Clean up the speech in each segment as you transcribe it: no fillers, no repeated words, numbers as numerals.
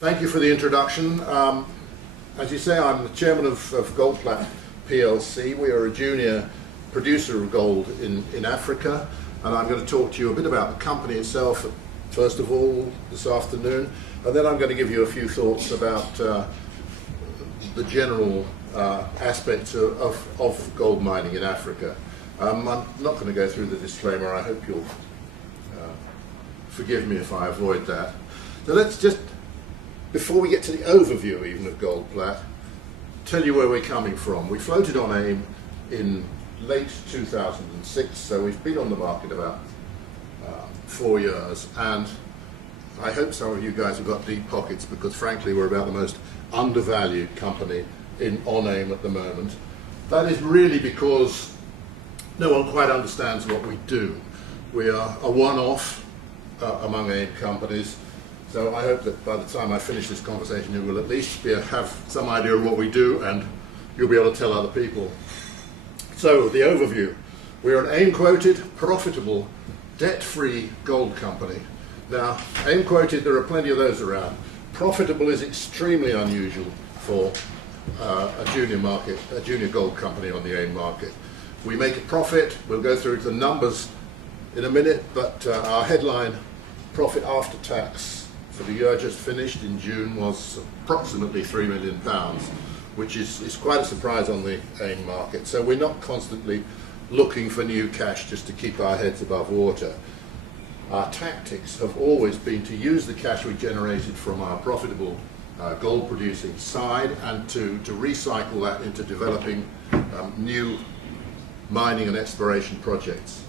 Thank you for the introduction. As you say, I'm the chairman of Goldplat PLC. We are a junior producer of gold in Africa, and I'm going to talk to you a bit about the company itself first of all this afternoon, and then I'm going to give you a few thoughts about the general aspects of gold mining in Africa. I'm not going to go through the disclaimer. I hope you'll forgive me if I avoid that. So let's just, before we get to the overview even of Goldplat, tell you where we're coming from. We floated on AIM in late 2006, so we've been on the market about 4 years, and I hope some of you guys have got deep pockets, because frankly we're about the most undervalued company on AIM at the moment. That is really because no one quite understands what we do. We are a one-off among AIM companies. So I hope that by the time I finish this conversation, you will at least have some idea of what we do, and you'll be able to tell other people. So the overview. We're an AIM-quoted, profitable, debt-free gold company. Now, AIM-quoted, there are plenty of those around. Profitable is extremely unusual for a junior gold company on the AIM market. We make a profit. We'll go through the numbers in a minute, but our headline profit after tax for the year just finished in June was approximately £3 million, which is quite a surprise on the AIM market. So we're not constantly looking for new cash just to keep our heads above water. Our tactics have always been to use the cash we generated from our profitable gold producing side and to recycle that into developing new mining and exploration projects.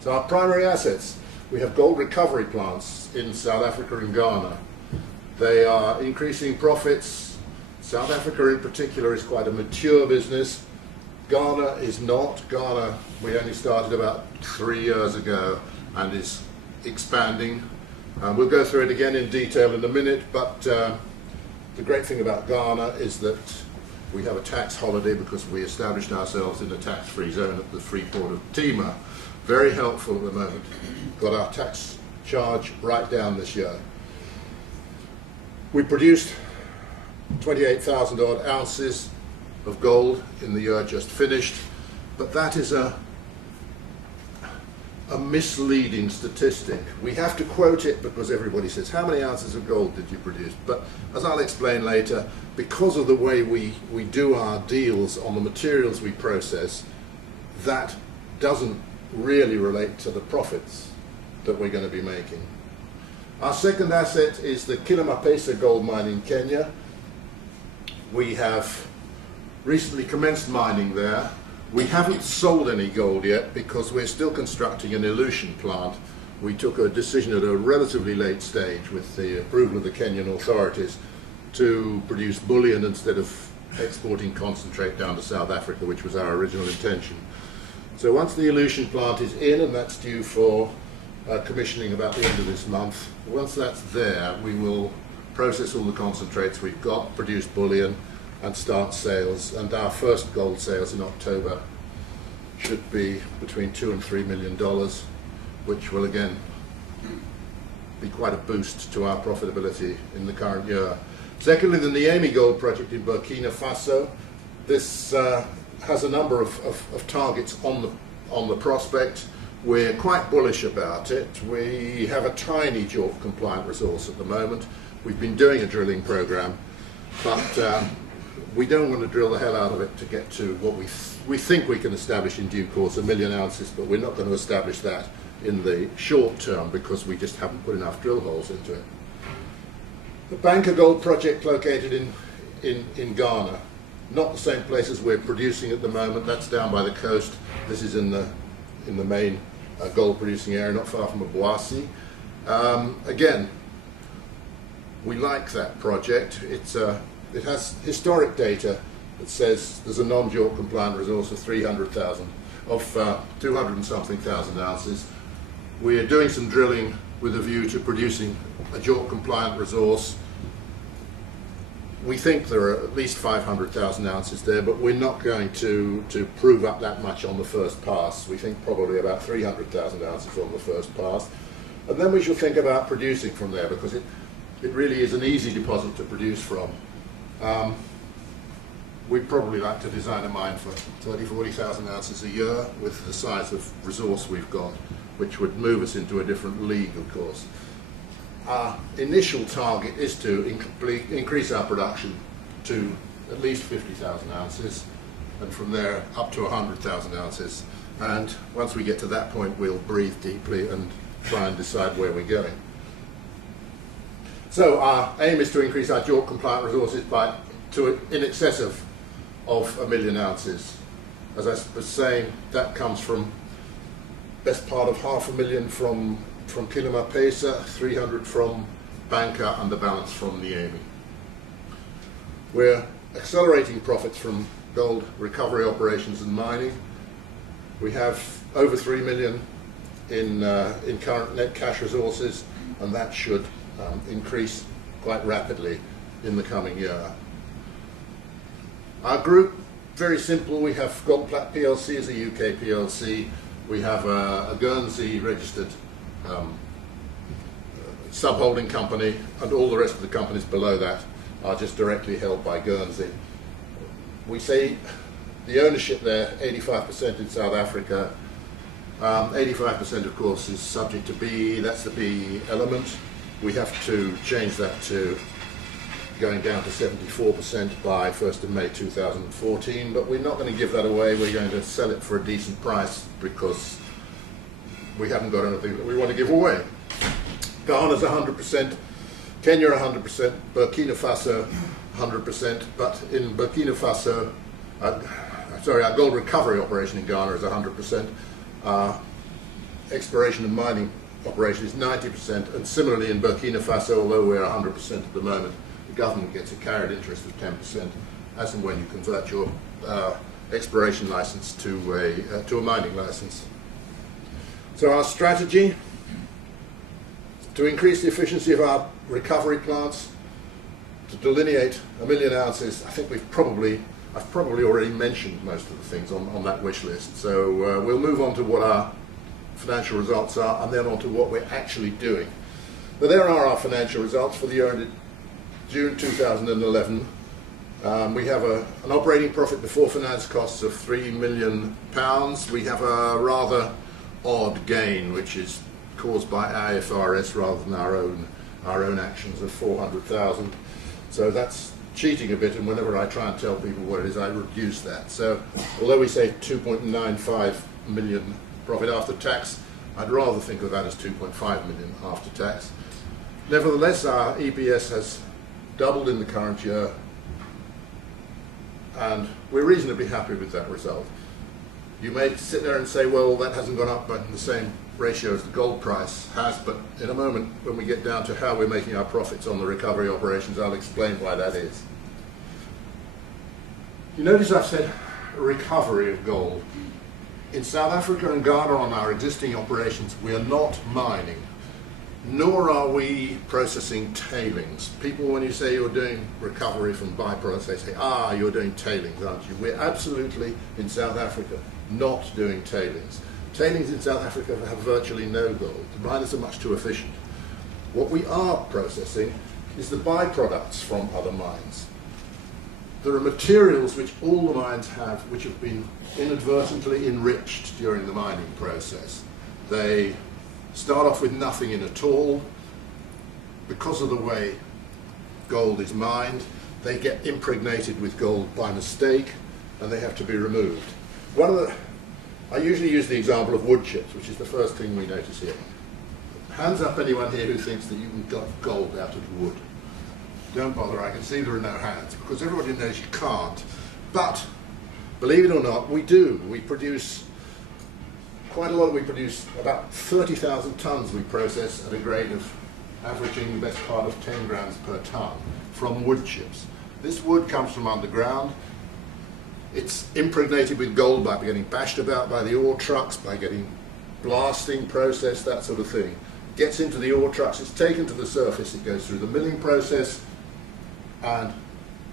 So our primary assets: we have gold recovery plants in South Africa and Ghana. They are increasing profits. South Africa in particular is quite a mature business. Ghana is not. Ghana, we only started about 3 years ago and is expanding. We'll go through it again in detail in a minute, but the great thing about Ghana is that we have a tax holiday because we established ourselves in a tax-free zone at the free port of Tema. Very helpful at the moment. Got our tax charge right down this year. We produced 28,000 odd ounces of gold in the year just finished, but that is a misleading statistic. We have to quote it because everybody says, how many ounces of gold did you produce? But as I'll explain later, because of the way we do our deals on the materials we process, that doesn't really relate to the profits that we're going to be making. Our second asset is the Kilimapesa gold mine in Kenya. We have recently commenced mining there. We haven't sold any gold yet because we're still constructing an elution plant. We took a decision at a relatively late stage with the approval of the Kenyan authorities to produce bullion instead of exporting concentrate down to South Africa, which was our original intention. So once the elution plant is in, and that's due for commissioning about the end of this month, once that's there, we will process all the concentrates we've got, produce bullion, and start sales. And our first gold sales in October should be between $2 and $3 million, which will again be quite a boost to our profitability in the current year. Secondly, the Niemi gold project in Burkina Faso. This has a number of targets on the prospect. We're quite bullish about it. We have a tiny JORC compliant resource at the moment. We've been doing a drilling program, but we don't want to drill the hell out of it to get to what we think we can establish in due course, 1 million ounces, but we're not going to establish that in the short term because we just haven't put enough drill holes into it. The Banker gold project located in Ghana. Not the same place as we're producing at the moment. That's down by the coast. This is in the main gold producing area, not far from Obuasi. Again, we like that project. It has historic data that says there's a non-JORC compliant resource of 300,000, of 200 and something thousand ounces. We are doing some drilling with a view to producing a JORC compliant resource. We think there are at least 500,000 ounces there, but we're not going to prove up that much on the first pass. We think probably about 300,000 ounces on the first pass. And then we shall think about producing from there, because it really is an easy deposit to produce from. We'd probably like to design a mine for 40,000 ounces a year with the size of resource we've got, which would move us into a different league, of course. Our initial target is to increase our production to at least 50,000 ounces, and from there up to 100,000 ounces. And once we get to that point, we'll breathe deeply and try and decide where we're going. So our aim is to increase our JORC compliant resources to in excess of 1 million ounces. As I was saying, that comes from best part of 500,000 from Kilima-Pesa, 300 from Banca, and the balance from Niemi. We're accelerating profits from gold recovery operations and mining. We have over 3 million in current net cash resources, and that should increase quite rapidly in the coming year. Our group, very simple. We have Goldplat PLC as a UK PLC. We have a Guernsey registered sub-holding company, and all the rest of the companies below that are just directly held by Guernsey. We say the ownership there, 85% in South Africa. 85% of course is subject to BE, that's the BE element. We have to change that to going down to 74% by 1st of May 2014, but we're not going to give that away. We're going to sell it for a decent price because we haven't got anything that we want to give away. Ghana's 100%, Kenya 100%, Burkina Faso 100%, but in Burkina Faso, our gold recovery operation in Ghana is 100%. Our exploration and mining operation is 90%, and similarly in Burkina Faso, although we're 100% at the moment, the government gets a carried interest of 10% as and when you convert your exploration license to a mining license. So our strategy, to increase the efficiency of our recovery plants, to delineate 1 million ounces. I think I've probably already mentioned most of the things on that wish list. So we'll move on to what our financial results are, and then on to what we're actually doing. But there are our financial results for the year ended June 2011. We have an operating profit before finance costs of £3 million. We have a rather odd gain, which is caused by IFRS rather than our own actions, of 400,000. So that's cheating a bit, and whenever I try and tell people what it is, I reduce that. So although we say 2.95 million profit after tax, I'd rather think of that as 2.5 million after tax. Nevertheless, our EPS has doubled in the current year, and we're reasonably happy with that result. You may sit there and say, well, that hasn't gone up by the same ratio as the gold price has, but in a moment when we get down to how we're making our profits on the recovery operations, I'll explain why that is. You notice I've said recovery of gold. In South Africa and Ghana on our existing operations, we are not mining, nor are we processing tailings. People, when you say you're doing recovery from byproducts, they say, you're doing tailings, aren't you? We're absolutely, in South Africa, not doing tailings. Tailings in South Africa have virtually no gold. The miners are much too efficient. What we are processing is the byproducts from other mines. There are materials which all the mines have which have been inadvertently enriched during the mining process. They start off with nothing in at all. Because of the way gold is mined, they get impregnated with gold by mistake, and they have to be removed. I usually use the example of wood chips, which is the first thing we notice here. Hands up anyone here who thinks that you can get gold out of wood. Don't bother, I can see there are no hands, because everybody knows you can't. But, believe it or not, we do. We produce quite a lot. We produce about 30,000 tonnes we process at a grade of averaging the best part of 10 grams per tonne from wood chips. This wood comes from underground. It's impregnated with gold by getting bashed about by the ore trucks, by getting blasting process, that sort of thing. It gets into the ore trucks, it's taken to the surface, it goes through the milling process, and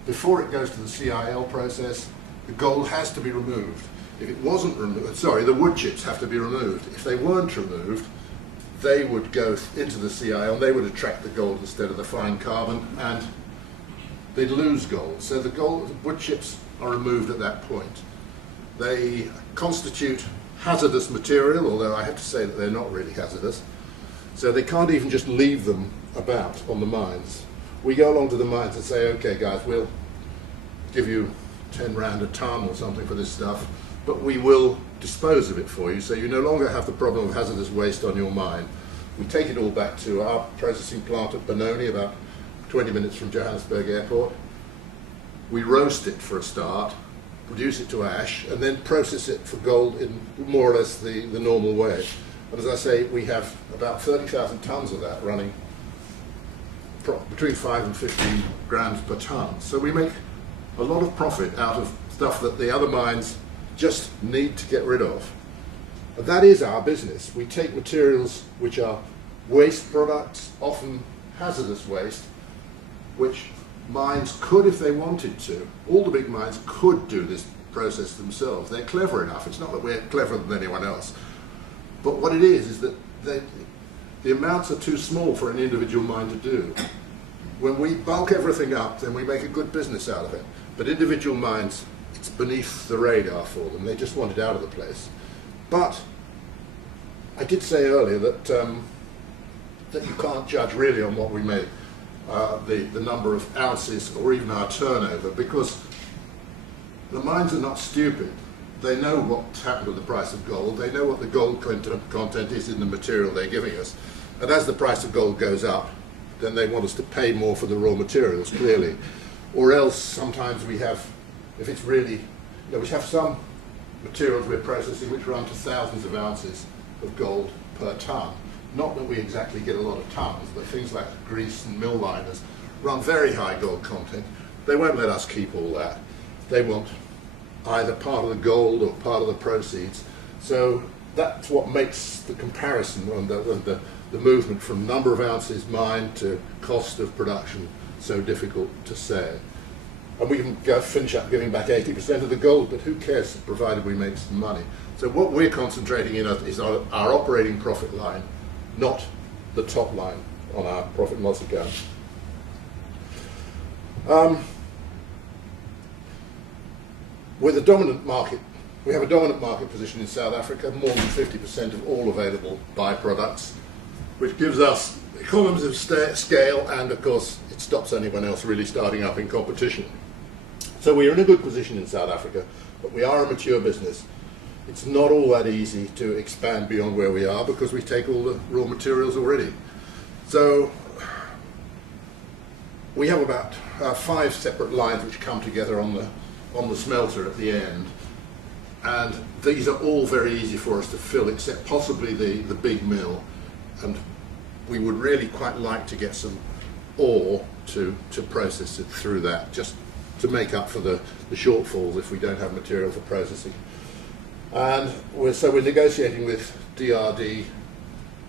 before it goes to the CIL process, the gold has to be removed. If it wasn't removed, the wood chips have to be removed. If they weren't removed, they would go into the sea ion, they would attract the gold instead of the fine carbon, and they'd lose gold. So the wood chips are removed at that point. They constitute hazardous material, although I have to say that they're not really hazardous. So they can't even just leave them about on the mines. We go along to the mines and say, okay guys, we'll give you 10 rand a ton or something for this stuff, but we will dispose of it for you, so you no longer have the problem of hazardous waste on your mine. We take it all back to our processing plant at Benoni, about 20 minutes from Johannesburg Airport. We roast it for a start, reduce it to ash, and then process it for gold in more or less the normal way. And as I say, we have about 30,000 tons of that running between 5 and 15 grams per ton. So we make a lot of profit out of stuff that the other mines just need to get rid of. And that is our business. We take materials which are waste products, often hazardous waste, which mines could, if they wanted to, all the big mines could do this process themselves. They're clever enough. It's not that we're cleverer than anyone else. But what it is that the amounts are too small for an individual mine to do. When we bulk everything up, then we make a good business out of it. But individual mines, it's beneath the radar for them. They just want it out of the place. But I did say earlier that that you can't judge really on what we make, the number of ounces or even our turnover, because the mines are not stupid. They know what's happened to the price of gold. They know what the gold content is in the material they're giving us. And as the price of gold goes up, then they want us to pay more for the raw materials, clearly. Or else sometimes we have, if it's really, we have some materials we're processing which run to thousands of ounces of gold per ton. Not that we exactly get a lot of tons, but things like grease and mill liners run very high gold content. They won't let us keep all that. They want either part of the gold or part of the proceeds. So that's what makes the comparison on the movement from number of ounces mined to cost of production so difficult to say. And we can finish up giving back 80% of the gold, but who cares, provided we make some money. So what we're concentrating in is our operating profit line, not the top line on our profit and loss account. With a dominant market, we have a dominant market position in South Africa, more than 50% of all available byproducts, which gives us economies of scale, and of course it stops anyone else really starting up in competition. So we're in a good position in South Africa, but we are a mature business. It's not all that easy to expand beyond where we are because we take all the raw materials already. So we have about 5 separate lines which come together on the smelter at the end, and these are all very easy for us to fill, except possibly the big mill, and we would really quite like to get some ore to process it through that, just to make up for the shortfalls if we don't have material for processing. And so we're negotiating with DRD,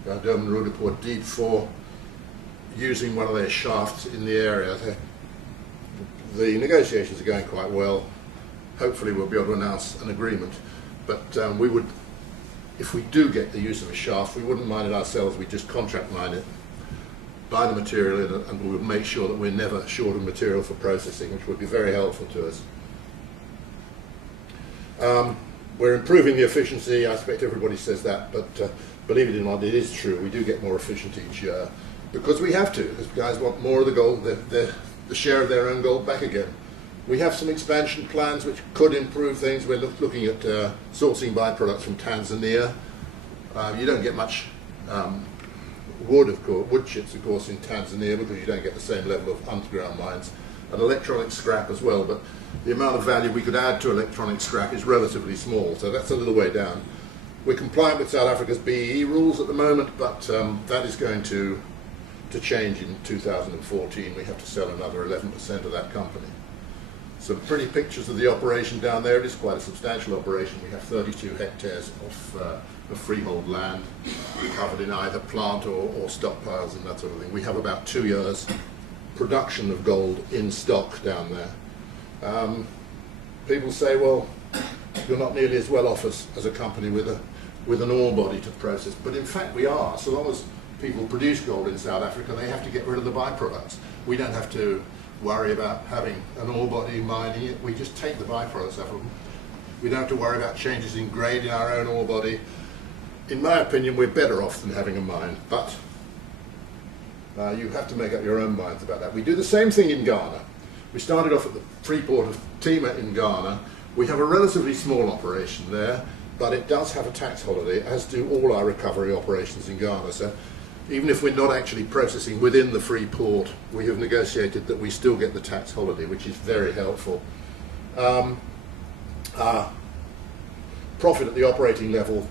Durban Roodepoort Deep, for using one of their shafts in the area. The negotiations are going quite well. Hopefully we'll be able to announce an agreement. But we would, if we do get the use of a shaft, we wouldn't mind it ourselves. We just contract mine it, buy the material in, and we would make sure that we're never short of material for processing, which would be very helpful to us. We're improving the efficiency. I expect everybody says that, but believe it or not, it is true. We do get more efficient each year because we have to, because guys want more of the gold, the share of their own gold back again. We have some expansion plans which could improve things. We're looking at sourcing byproducts from Tanzania. You don't get much wood chips, of course, in Tanzania because you don't get the same level of underground mines, and electronic scrap as well. But the amount of value we could add to electronic scrap is relatively small, so that's a little way down. We're compliant with South Africa's BEE rules at the moment, but that is going to change in 2014. We have to sell another 11% of that company. Some pretty pictures of the operation down there. It is quite a substantial operation. We have 32 hectares of freehold land covered in either plant or stockpiles and that sort of thing. We have about 2 years production of gold in stock down there. People say, well, you're not nearly as well off as a company with with an ore body to process. But in fact we are. So long as people produce gold in South Africa, they have to get rid of the byproducts. We don't have to worry about having an ore body mining it. We just take the byproducts out of them. We don't have to worry about changes in grade in our own ore body. In my opinion, we're better off than having a mine, but you have to make up your own minds about that. We do the same thing in Ghana. We started off at the free port of Tema in Ghana. We have a relatively small operation there, but it does have a tax holiday, as do all our recovery operations in Ghana. So even if we're not actually processing within the free port, we have negotiated that we still get the tax holiday, which is very helpful. Our profit at the operating level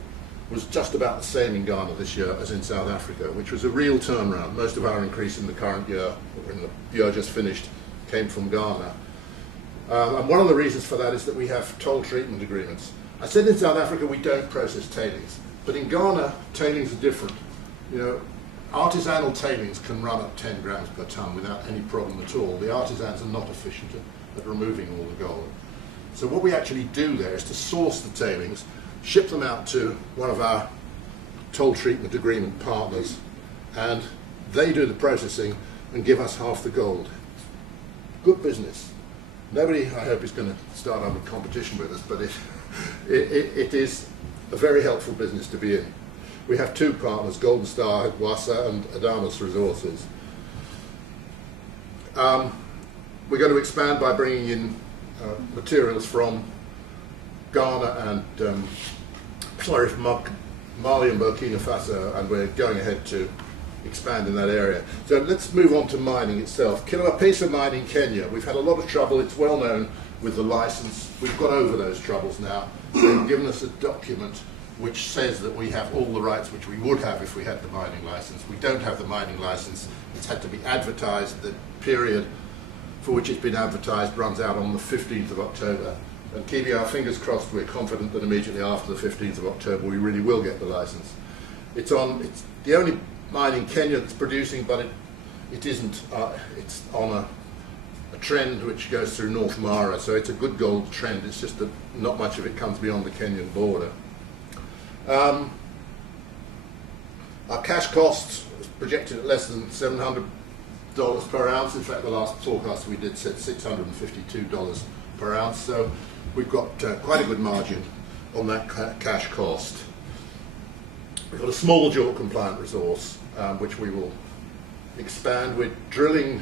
was just about the same in Ghana this year as in South Africa, which was a real turnaround. Most of our increase in the current year, or in the year just finished, came from Ghana. And one of the reasons for that is that we have toll treatment agreements. I said in South Africa we don't process tailings, but in Ghana tailings are different. You know, artisanal tailings can run at 10 grams per tonne without any problem at all. The artisans are not efficient at removing all the gold. So what we actually do there is to source the tailings, ship them out to one of our toll treatment agreement partners, and they do the processing and give us half the gold. Good business. Nobody, I hope, is going to start up a competition with us, but it is a very helpful business to be in. We have two partners, Golden Star, Wassa, and Adamas Resources. We're going to expand by bringing in materials from Ghana and from Mali and Burkina Faso, and we're going ahead to expand in that area. So let's move on to mining itself. Kilima mine in Kenya. We've had a lot of trouble. It's well known with the license. We've got over those troubles now. They've given us a document which says that we have all the rights which we would have if we had the mining license. We don't have the mining license. It's had to be advertised. The period for which it's been advertised runs out on the 15th of October. And keeping our fingers crossed, we're confident that immediately after the 15th of October we really will get the license. It's the only mine in Kenya that's producing, but it isn't. It's on a trend which goes through North Mara, so it's a good gold trend. It's just that not much of it comes beyond the Kenyan border. Our cash costs is projected at less than $700 per ounce. In fact, the last forecast we did said $652 per ounce, so we've got quite a good margin on that cash cost. We've got a small JORC compliant resource, which we will expand. We're drilling,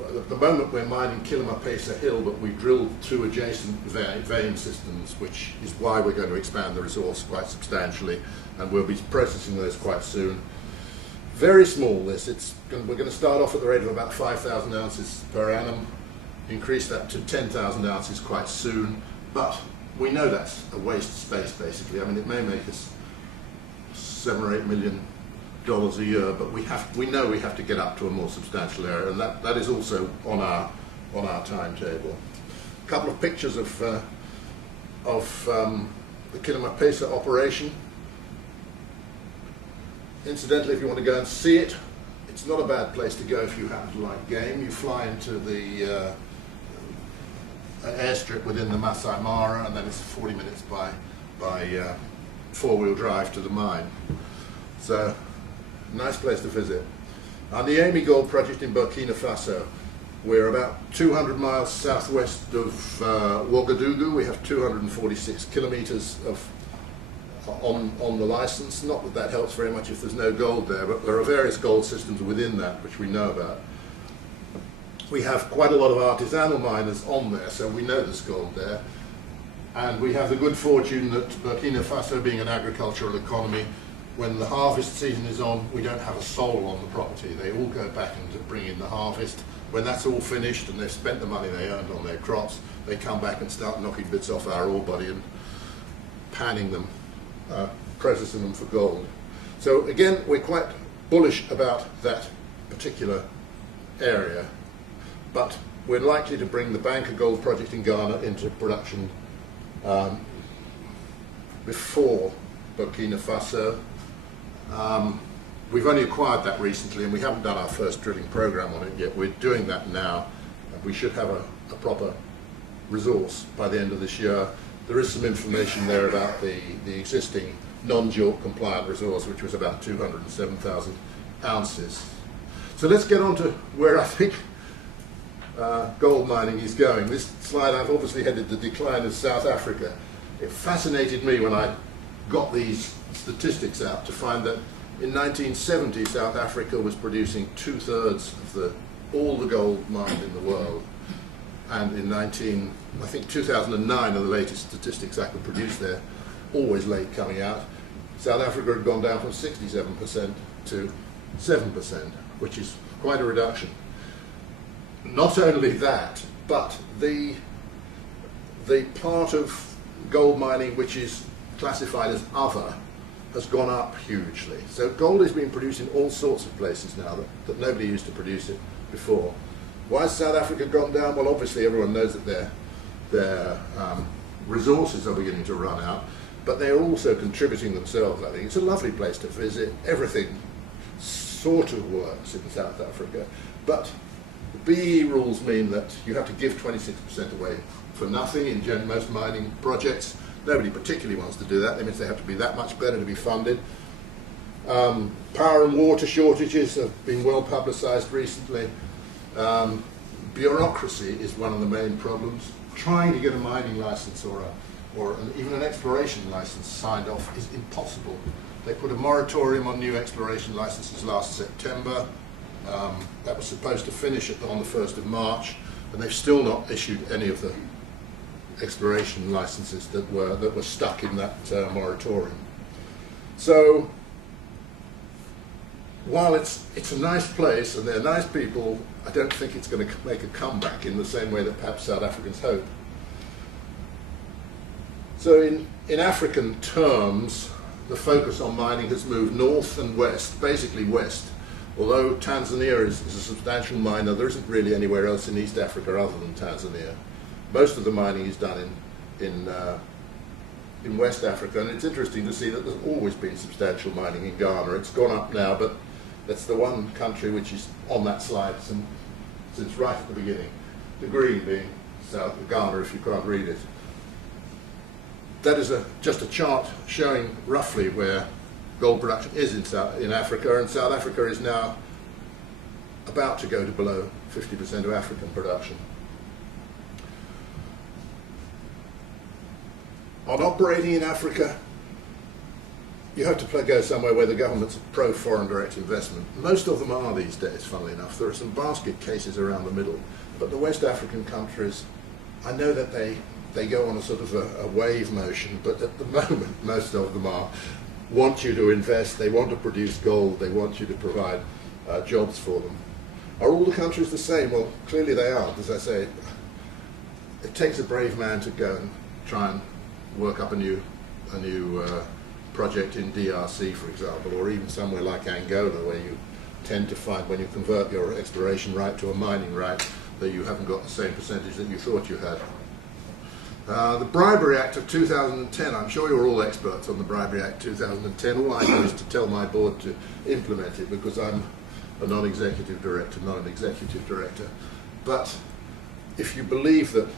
at the moment we're mining Kilima Hill, but we drilled two adjacent vein systems, which is why we're going to expand the resource quite substantially, and we'll be processing those quite soon. Very small this, we're going to start off at the rate of about 5,000 ounces per annum, increase that to 10,000 ounces quite soon, but we know that's a waste of space basically. I mean, it may make us $7 or $8 million a year, but we know we have to get up to a more substantial area, and that is also on our timetable. A couple of pictures of the Kilima operation. Incidentally, if you want to go and see it, it's not a bad place to go if you happen to like game. You fly into the airstrip within the Masai Mara, and then it's 40 minutes by four-wheel drive to the mine. So, nice place to visit. On the Amy Gold project in Burkina Faso, we're about 200 miles southwest of Ouagadougou. We have 246 kilometers on the license. Not that that helps very much if there's no gold there, but there are various gold systems within that which we know about. We have quite a lot of artisanal miners on there, so we know there's gold there. And we have the good fortune that Burkina Faso, being an agricultural economy, when the harvest season is on, we don't have a soul on the property. They all go back and bring in the harvest. When that's all finished and they've spent the money they earned on their crops, they come back and start knocking bits off our ore body and panning them, processing them for gold. So again, we're quite bullish about that particular area, but we're likely to bring the Banker Gold project in Ghana into production before Burkina Faso. We've only acquired that recently, and we haven't done our first drilling program on it yet. We're doing that now, and we should have a proper resource by the end of this year. There is some information there about the existing non-JORC compliant resource, which was about 207,000 ounces. So let's get on to where I think gold mining is going. This slide, I've obviously headed the decline of South Africa. It fascinated me when I got these statistics out to find that in 1970 South Africa was producing 2/3 of all the gold mined in the world, and in I think 2009 are the latest statistics I could produce there, always late coming out. South Africa had gone down from 67% to 7%, which is quite a reduction. Not only that, but the part of gold mining which is classified as other has gone up hugely. So gold is being produced in all sorts of places now that nobody used to produce it before. Why has South Africa gone down? Well, obviously everyone knows that their resources are beginning to run out, but they're also contributing themselves, I think. It's a lovely place to visit. Everything sort of works in South Africa, but the BE rules mean that you have to give 26% away for nothing in most mining projects. Nobody particularly wants to do that. That means they have to be that much better to be funded. Power and water shortages have been well publicised recently. Bureaucracy is one of the main problems. Trying to get a mining licence or even an exploration licence signed off is impossible. They put a moratorium on new exploration licences last September. That was supposed to finish on the 1st of March, and they've still not issued any of the exploration licenses that were stuck in that moratorium. So while it's a nice place and they're nice people, I don't think it's going to make a comeback in the same way that perhaps South Africans hope. So in African terms, the focus on mining has moved north and west, basically west. Although Tanzania is a substantial miner, there isn't really anywhere else in East Africa other than Tanzania. Most of the mining is done in West Africa, and it's interesting to see that there's always been substantial mining in Ghana. It's gone up now, but that's the one country which is on that slide since right at the beginning. The green being South Ghana, if you can't read it. That is just a chart showing roughly where gold production is in Africa, and South Africa is now about to go to below 50% of African production. On operating in Africa, you have to go somewhere where the government's pro-foreign direct investment. Most of them are these days, funnily enough. There are some basket cases around the middle, but the West African countries, I know that they go on a sort of a wave motion, but at the moment most of them want you to invest, they want to produce gold, they want you to provide jobs for them. Are all the countries the same? Well, clearly they aren't. As I say, it takes a brave man to go and try and work up a new project in DRC, for example, or even somewhere like Angola, where you tend to find when you convert your exploration right to a mining right that you haven't got the same percentage that you thought you had. The Bribery Act of 2010, I'm sure you're all experts on the Bribery Act 2010. All I do is to tell my board to implement it because I'm a non-executive director, not an executive director. But if you believe that,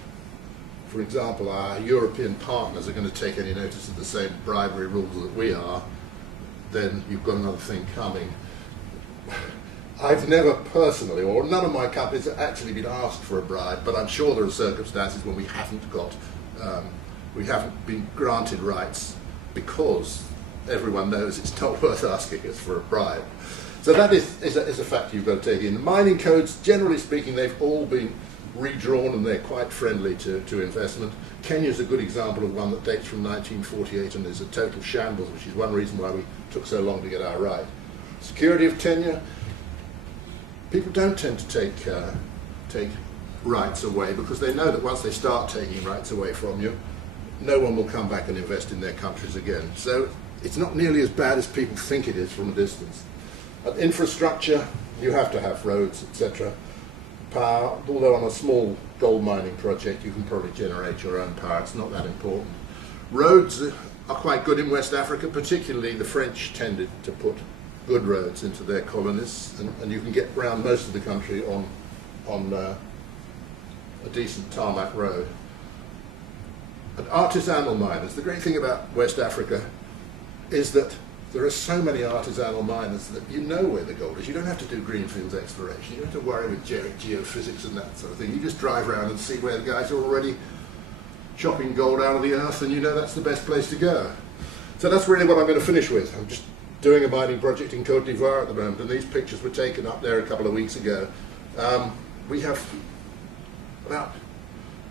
for example, our European partners are going to take any notice of the same bribery rules that we are, then you've got another thing coming. I've never personally, or none of my companies have actually been asked for a bribe, but I'm sure there are circumstances when we haven't been granted rights because everyone knows it's not worth asking us for a bribe. So that is a factor you've got to take in. The mining codes, generally speaking, they've all been redrawn and they're quite friendly to investment. Kenya's a good example of one that dates from 1948 and is a total shambles, which is one reason why we took so long to get our right. Security of tenure. People don't tend to take rights away because they know that once they start taking rights away from you, no one will come back and invest in their countries again. So it's not nearly as bad as people think it is from a distance. Infrastructure, you have to have roads, etc. Power, although on a small gold mining project you can probably generate your own power, it's not that important. Roads are quite good in West Africa, particularly the French tended to put good roads into their colonies, and you can get around most of the country on a decent tarmac road. And artisanal miners, the great thing about West Africa is that there are so many artisanal miners that you know where the gold is. You don't have to do greenfields exploration. You don't have to worry with geophysics and that sort of thing. You just drive around and see where the guys are already chopping gold out of the earth, and you know that's the best place to go. So that's really what I'm going to finish with. I'm just doing a mining project in Côte d'Ivoire at the moment, and these pictures were taken up there a couple of weeks ago. We have about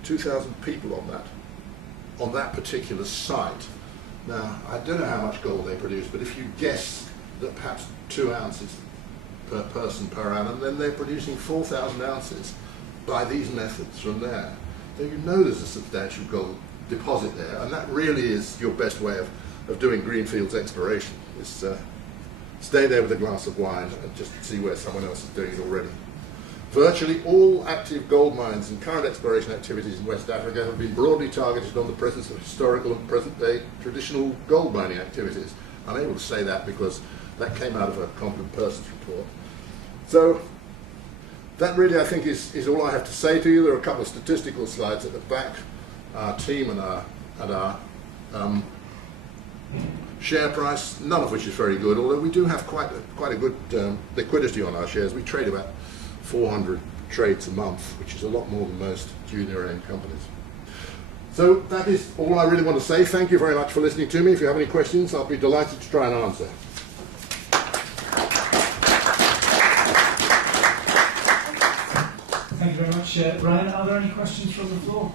2,000 people on that particular site. Now, I don't know how much gold they produce, but if you guess that perhaps 2 ounces per person per annum, then they're producing 4,000 ounces by these methods from there. So you know there's a substantial gold deposit there, and that really is your best way of doing greenfields exploration, is stay there with a glass of wine and just see where someone else is doing it already. Virtually all active gold mines and current exploration activities in West Africa have been broadly targeted on the presence of historical and present-day traditional gold mining activities. I'm able to say that because that came out of a competent persons report. So that really, I think, is all I have to say to you. There are a couple of statistical slides at the back. Our team and our share price, none of which is very good, although we do have quite a good liquidity on our shares. We trade about 400 trades a month, which is a lot more than most junior-owned companies. So that is all I really want to say. Thank you very much for listening to me. If you have any questions, I'll be delighted to try and answer. Thank you very much, Brian. Are there any questions from the floor?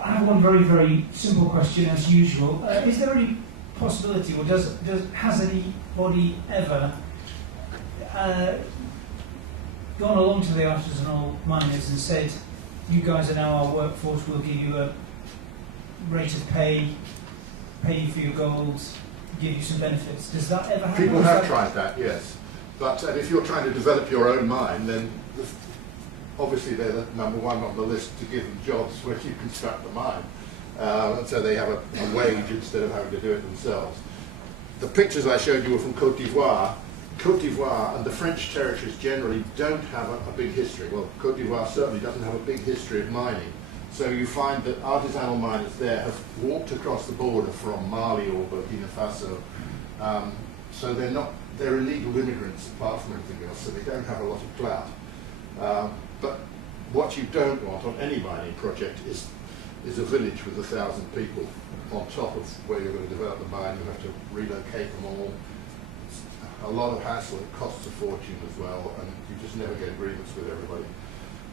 I have one very, very simple question, as usual. Is there any possibility, or has anybody ever gone along to the artisanal miners and said, you guys are now our workforce, we'll give you a rate of pay you for your gold, give you some benefits? Does that ever happen? People have tried that, yes. But if you're trying to develop your own mine, then obviously they're the number one on the list to give them jobs where you construct the mine. And so they have a wage instead of having to do it themselves. The pictures I showed you were from Côte d'Ivoire. Côte d'Ivoire and the French territories generally don't have a big history. Well, Côte d'Ivoire certainly doesn't have a big history of mining. So you find that artisanal miners there have walked across the border from Mali or Burkina Faso. So they're illegal immigrants apart from everything else, so they don't have a lot of clout. But what you don't want on any mining project is a village with 1,000 people on top of where you're going to develop the mine. You have to relocate them all. A lot of hassle, it costs a fortune as well, and you just never get agreements with everybody.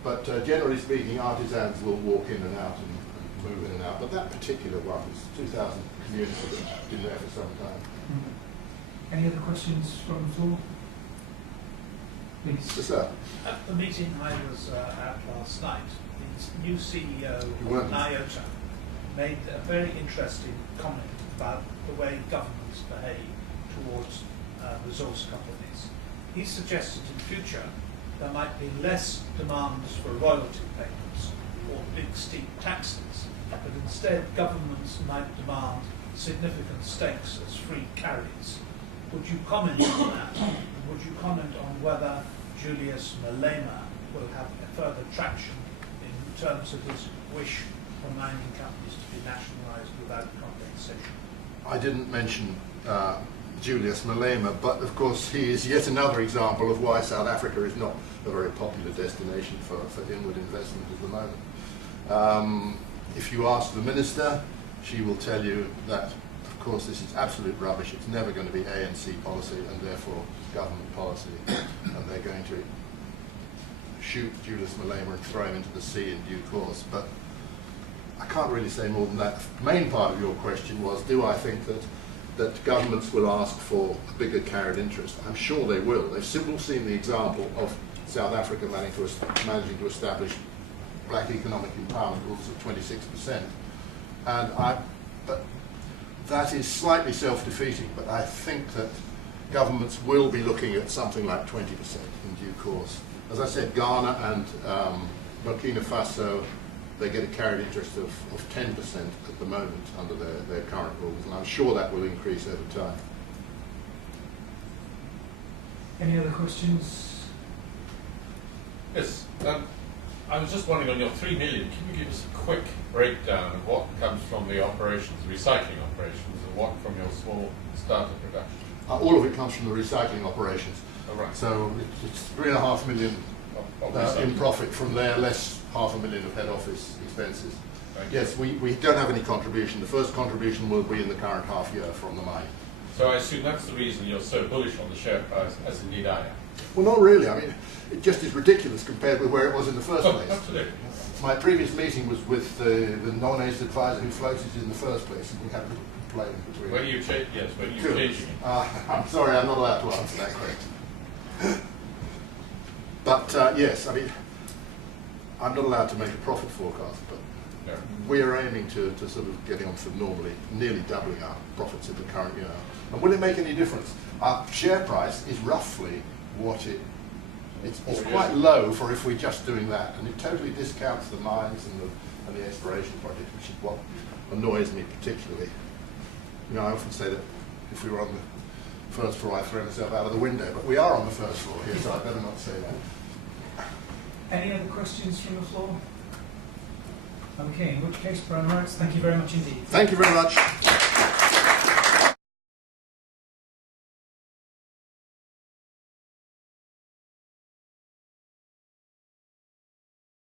But generally speaking, artisans will walk in and out and move in and out. But that particular one is 2,000 communities that have been there for some time. Any other questions from the floor? Please. Yes, sir. At the meeting I was at last night, the new CEO of IOTA made a very interesting comment about the way governments behave towards resource companies. He suggested in future there might be less demands for royalty payments or big steep taxes, but instead governments might demand significant stakes as free carries. Would you comment on that? Would you comment on whether Julius Malema will have further traction in terms of his wish for mining companies to be nationalised without compensation? I didn't mention Julius Malema, but of course he is yet another example of why South Africa is not a very popular destination for inward investment at the moment. If you ask the minister, she will tell you that, of course, this is absolute rubbish. It's never going to be ANC policy and therefore government policy, and they're going to shoot Julius Malema and throw him into the sea in due course. But I can't really say more than that. The main part of your question was, do I think that governments will ask for a bigger carried interest? I'm sure they will. They've simply seen the example of South Africa managing to establish black economic empowerment rules of 26%. But that is slightly self-defeating, but I think that governments will be looking at something like 20% in due course. As I said, Ghana and Burkina Faso, they get a carried interest of 10% at the moment under their current rules, and I'm sure that will increase over time. Any other questions? Yes. I was just wondering, on your 3 million, can you give us a quick breakdown of what comes from the operations, recycling operations, and what from your small starter production? All of it comes from the recycling operations. Oh, right. So it's 3.5 million Of in recycling. profit from there, less $500,000 of head office expenses. Thank you. Yes, we don't have any contribution. The first contribution will be in the current half year from the mine. So I assume that's the reason you're so bullish on the share price, as indeed I am. Well, not really. I mean, it just is ridiculous compared with where it was in the first Oh, place. absolutely. My previous meeting was with the nominated advisor who floated it in the first place, and we had a little complaint between. When you change, yes, when you Good. changing it. I'm sorry, I'm not allowed to answer that question. But yes, I mean, I'm not allowed to make a profit forecast, but No. we are aiming to sort of getting on for normally nearly doubling our profits in the current year. And will it make any difference? Our share price is roughly what it's quite low for if we're just doing that, and it totally discounts the mines and the exploration project, which is what annoys me particularly. You know, I often say that if we were on the first floor, I'd throw myself out of the window, but we are on the first floor here, so I better not say that. Any other questions from the floor? Okay, in which case, Brian Moritz, thank you very much indeed. Thank you very much.